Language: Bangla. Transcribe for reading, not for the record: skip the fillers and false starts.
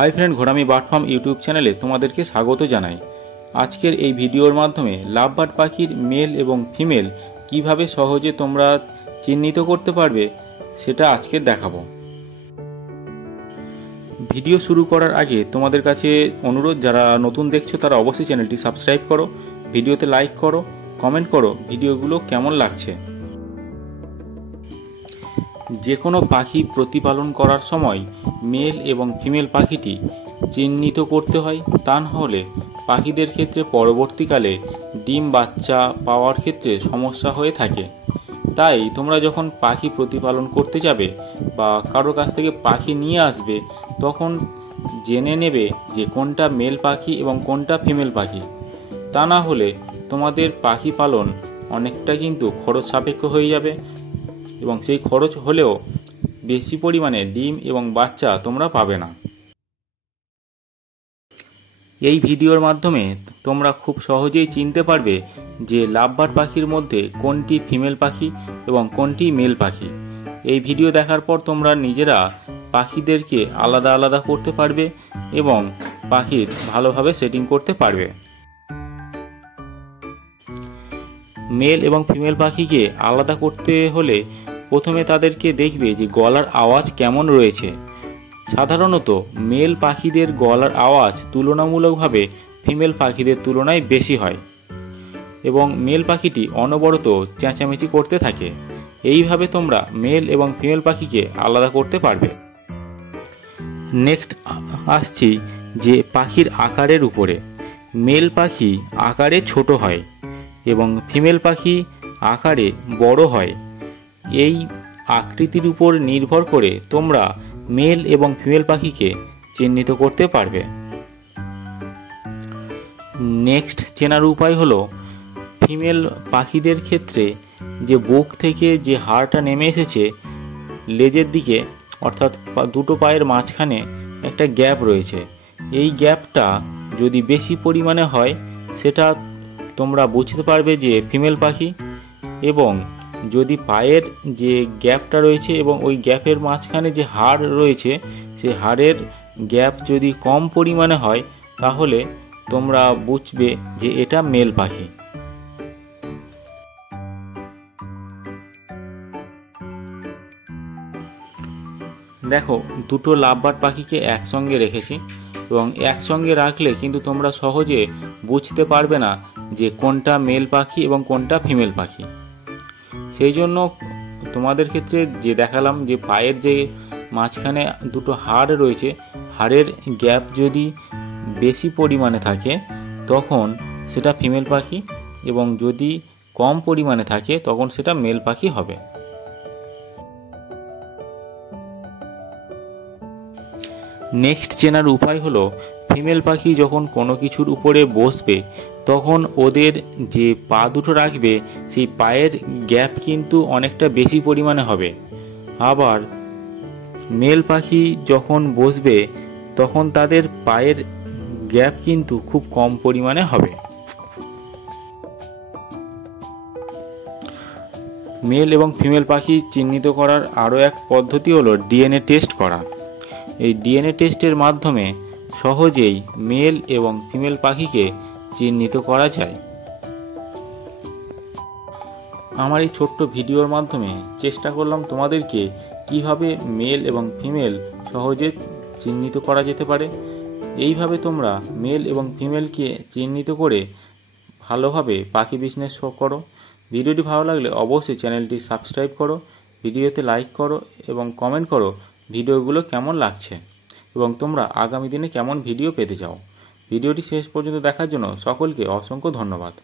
High friend, Ghorami bird farm YouTube চ্যানেলে তোমাদেরকে স্বাগত জানাই। আজকের এই ভিডিওর মাধ্যমে লাভ বার্ড পাখির মেল এবং ফিমেল কিভাবে সহজে তোমরা চিহ্নিত করতে পারবে সেটা আজকে দেখাবো। ভিডিও শুরু করার আগে তোমাদের কাছে অনুরোধ, যারা নতুন দেখছো তারা অবশ্যই চ্যানেলটি সাবস্ক্রাইব করো, ভিডিওতে লাইক করো, কমেন্ট করো ভিডিওগুলো কেমন লাগছে। যে কোনো পাখি প্রতিপালন করার সময় মেল এবং ফিমেল পাখিটি চিহ্নিত করতে হয়, তা না হলে পাখিদের ক্ষেত্রে পরবর্তীকালে ডিম বাচ্চা পাওয়ার ক্ষেত্রে সমস্যা হয়ে থাকে। তাই তোমরা যখন পাখি প্রতিপালন করতে যাবে বা কারোর কাছ থেকে পাখি নিয়ে আসবে, তখন জেনে নেবে যে কোনটা মেল পাখি এবং কোনটা ফিমেল পাখি। তা না হলে তোমাদের পাখি পালন অনেকটা কিন্তু খরচ সাপেক্ষ হয়ে যাবে এবং সেই খরচ হলেও বেশি পরিমাণে ডিম এবং বাচ্চা তোমরা পাবে না। এই ভিডিওর মাধ্যমে তোমরা খুব সহজেই চিনতে পারবে যে লাভ বার্ড পাখির মধ্যে কোনটি ফিমেল পাখি এবং কোনটি মেল পাখি। এই ভিডিও দেখার পর তোমরা নিজেরা পাখিদেরকে আলাদা আলাদা করতে পারবে এবং পাখির ভালোভাবে সেটিং করতে পারবে। মেল এবং ফিমেল পাখিকে আলাদা করতে হলে প্রথমে তাদেরকে দেখবে যে গলার আওয়াজ কেমন রয়েছে। সাধারণত মেল পাখিদের গলার আওয়াজ তুলনামূলকভাবে ফিমেল পাখিদের তুলনায় বেশি হয় এবং মেল পাখিটি অনবরত চেঁচামেচি করতে থাকে। এইভাবে তোমরা মেল এবং ফিমেল পাখিকে আলাদা করতে পারবে। নেক্সট আসছি যে পাখির আকারের উপরে। মেল পাখি আকারে ছোট হয় এবং ফিমেল পাখি আকারে বড় হয়। এই আকৃতির উপর নির্ভর করে তোমরা মেল এবং ফিমেল পাখিকে চিহ্নিত করতে পারবে। নেক্সট চেনার উপায় হলো, ফিমেল পাখিদের ক্ষেত্রে যে বুক থেকে যে হাড়টা নেমে এসেছে লেজের দিকে, অর্থাৎ দুটো পায়ের মাঝখানে একটা গ্যাপ রয়েছে। এই গ্যাপটা যদি বেশি পরিমাণে হয় সেটা তোমরা বুঝতে পারবে যে ফিমেল পাখি, এবং যদি পায়ের যে গ্যাপটা রয়েছে এবং ওই গ্যাপের মাঝখানে যে হাড় রয়েছে সেই হাড়ের গ্যাপ যদি কম পরিমাণে হয় তাহলে তোমরা বুঝবে যে এটা মেল পাখি। দেখো, দুটো লাভ বার্ড পাখিকে একসঙ্গে রেখেছি এবং একসঙ্গে রাখলে কিন্তু তোমরা সহজে বুঝতে পারবে না যে কোনটা মেল পাখি এবং কোনটা ফিমেল পাখি। সেই জন্য তোমাদের ক্ষেত্রে যে দেখালাম যে পায়ের যে মাঝখানে দুটো হাড় রয়েছে, হাড়ের গ্যাপ যদি বেশি পরিমাণে থাকে তখন সেটা ফিমেল পাখি, এবং যদি কম পরিমাণে থাকে তখন সেটা মেল পাখি হবে। নেক্সট চেনার উপায় হলো, ফিমেল পাখি যখন কোনো কিছুর উপরে বসবে তখন ওদের যে পা দুটো রাখবে সেই পায়ের গ্যাপ কিন্তু অনেকটা বেশি পরিমাণে হবে। আবার মেল পাখি যখন বসবে তখন তাদের পায়ের গ্যাপ কিন্তু খুব কম পরিমাণে হবে। মেল এবং ফিমেল পাখি চিহ্নিত করার আরও এক পদ্ধতি হলো ডিএনএ টেস্ট করা। এই ডিএনএ টেস্টের মাধ্যমে সহজেই মেল এবং ফিমেল পাখিকে চিহ্নিত করা যায়। আমার এই ছোট্ট ভিডিওর মাধ্যমে চেষ্টা করলাম তোমাদেরকে কিভাবে মেল এবং ফিমেল সহজে চিহ্নিত করা যেতে পারে। এইভাবে তোমরা মেল এবং ফিমেলকে চিহ্নিত করে ভালোভাবে পাখি বিজনেস করো। ভিডিওটি ভালো লাগলে অবশ্যই চ্যানেলটি সাবস্ক্রাইব করো, ভিডিওতে লাইক করো এবং কমেন্ট করো ভিডিওগুলো কেমন লাগছে এবং তোমরা আগামী দিনে কেমন ভিডিও পেতে চাও। ভিডিওটি শেষ পর্যন্ত দেখার জন্য সকলকে অসংখ্য ধন্যবাদ।